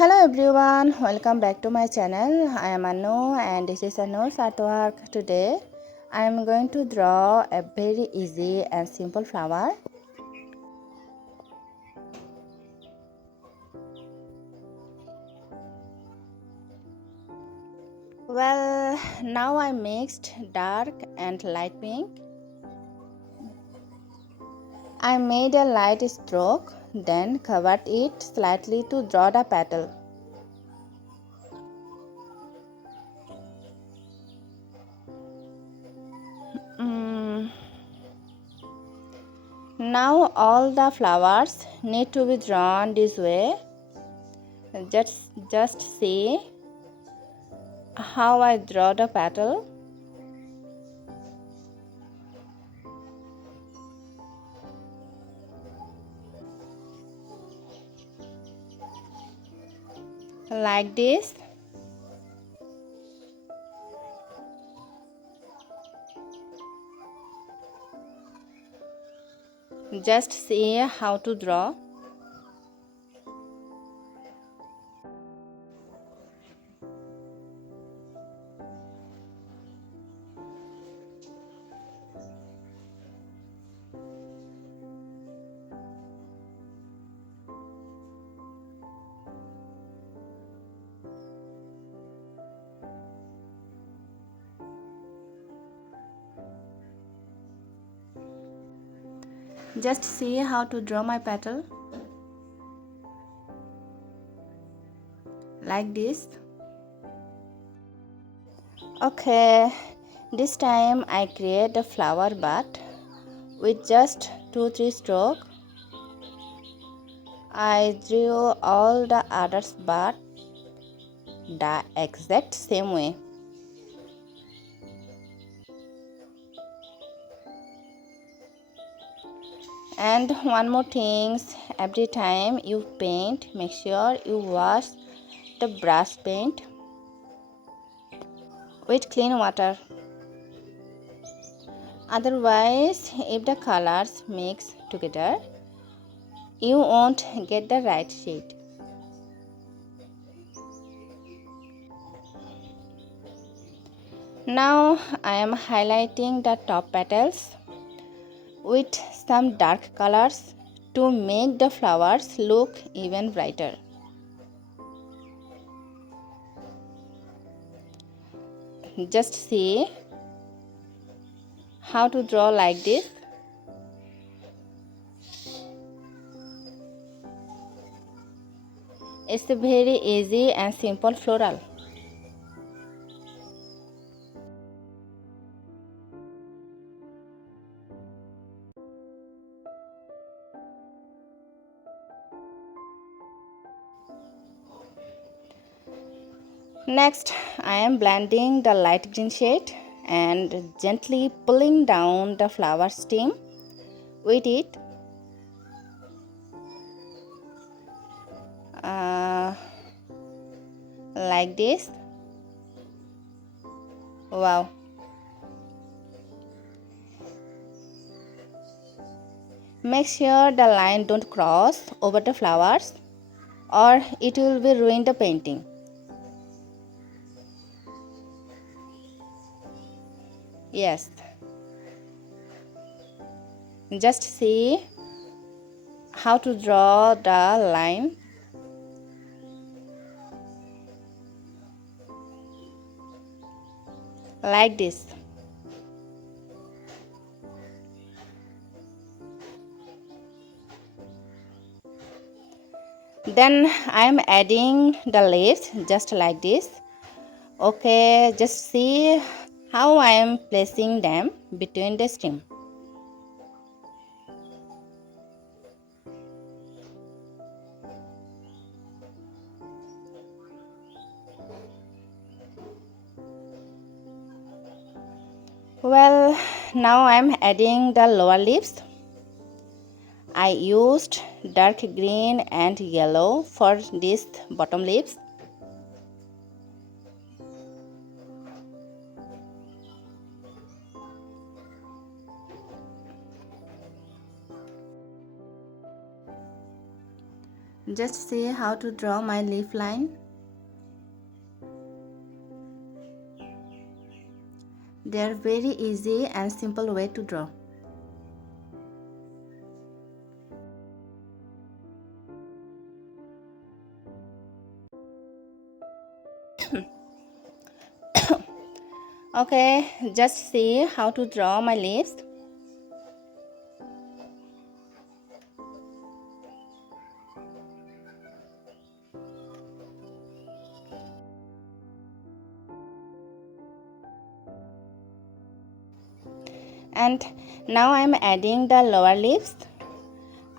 Hello everyone, welcome back to my channel. I am Anu and this is Anu's artwork. Today I am going to draw a very easy and simple flower. Well, now I mixed dark and light pink. I made a light stroke, then covered it slightly to draw the petal. Now all the flowers need to be drawn this way. Just see how I draw the petal. Like this. Just see how to draw. Just see how to draw my petal. Like this. Okay, this time I create a flower bud with just 2-3 strokes. I drew all the others bud the exact same way. And one more thing, every time you paint, make sure you wash the brush paint with clean water. Otherwise, if the colors mix together, you won't get the right shade. Now I am highlighting the top petals with some dark colors to make the flowers look even brighter. Just see how to draw like this. It's a very easy and simple floral. Next, I am blending the light green shade and gently pulling down the flower stem with it. Like this. Wow. Make sure the line don't cross over the flowers or it will be ruin the painting. Yes. Just see how to draw the line. Like this. Then I am adding the leaves just like this. Okay, just see how I am placing them between the stem. Well, now I am adding the lower leaves. I used dark green and yellow for these bottom leaves. Just see how to draw my leaf line. They are very easy and simple way to draw. Okay, just see how to draw my leaves. And now I am adding the lower leaves.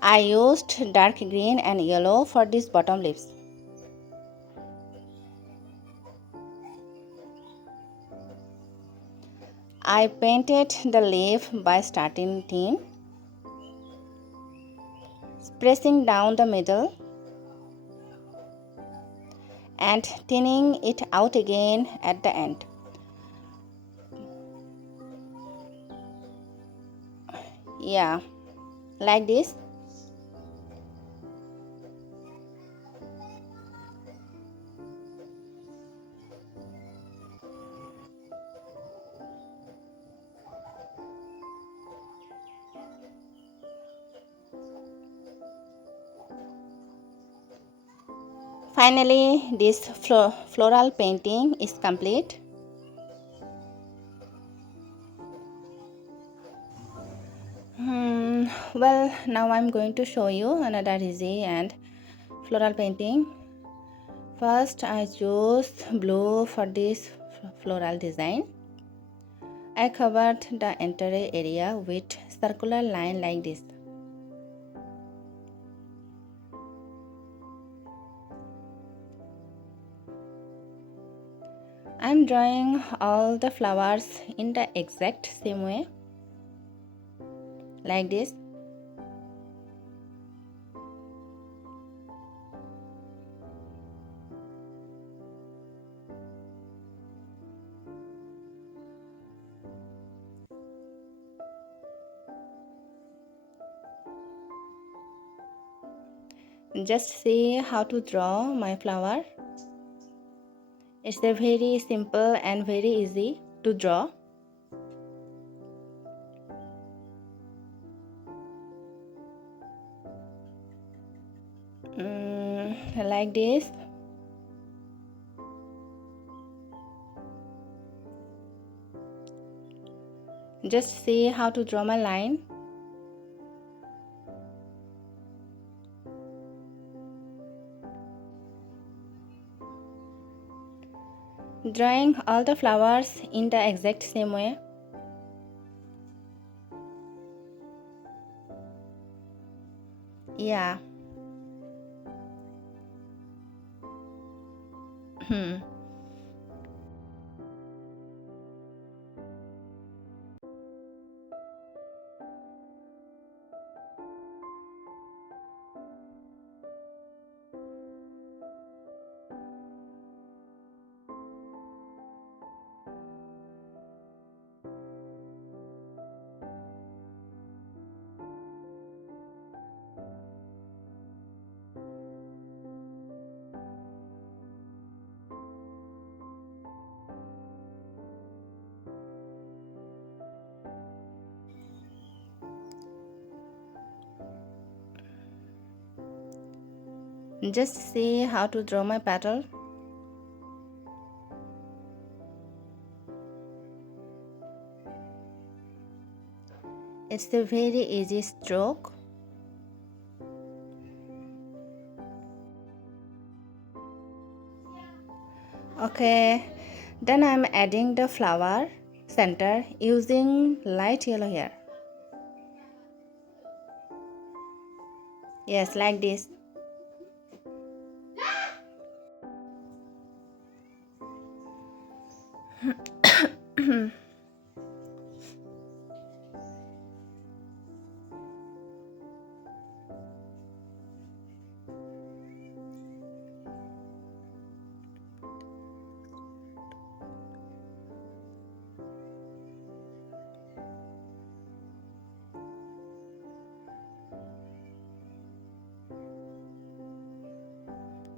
I used dark green and yellow for these bottom leaves. I painted the leaf by starting thin, pressing down the middle and thinning it out again at the end. Yeah, like this. Finally, this floral painting is complete. Well, now I'm going to show you another easy and floral painting. First, I chose blue for this floral design. I covered the entire area with circular line like this. I'm drawing all the flowers in the exact same way, like this. Just see how to draw my flower. It's a very simple and very easy to draw. Like this. Just see how to draw my line. Drawing all the flowers in the exact same way. Yeah. Just see how to draw my petal. It's a very easy stroke. Okay, then I'm adding the flower center using light yellow here. Yes, like this.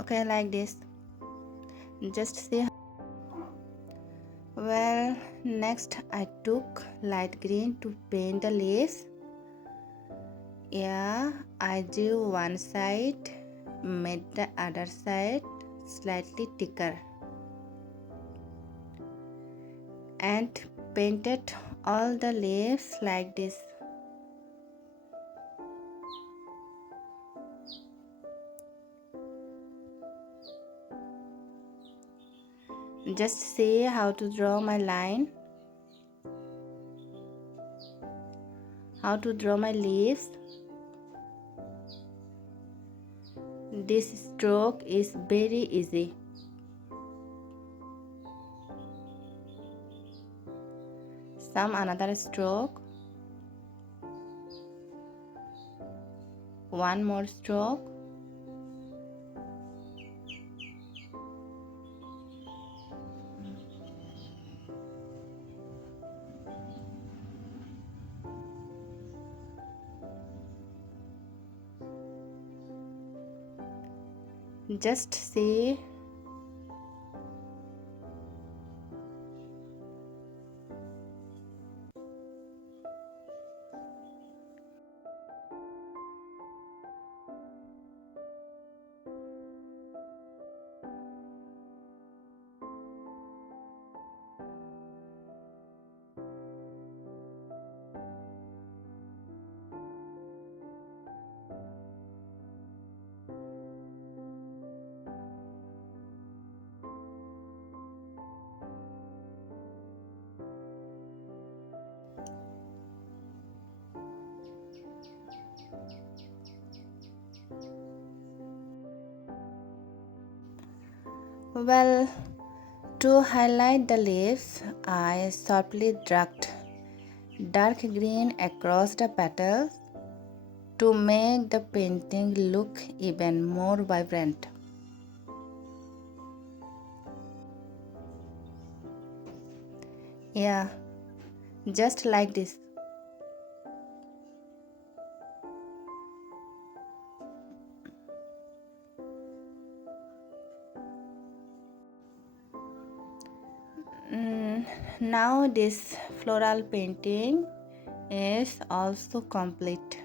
Okay, like this. Just see. Well, next I took light green to paint the leaves. Yeah, I drew one side, made the other side slightly thicker, and painted all the leaves like this. Just see how to draw my line, how to draw my leaves. This stroke is very easy. Some another stroke, one more stroke. Just see. Well, to highlight the leaves, I softly dragged dark green across the petals to make the painting look even more vibrant. Yeah, just like this. Now this floral painting is also complete.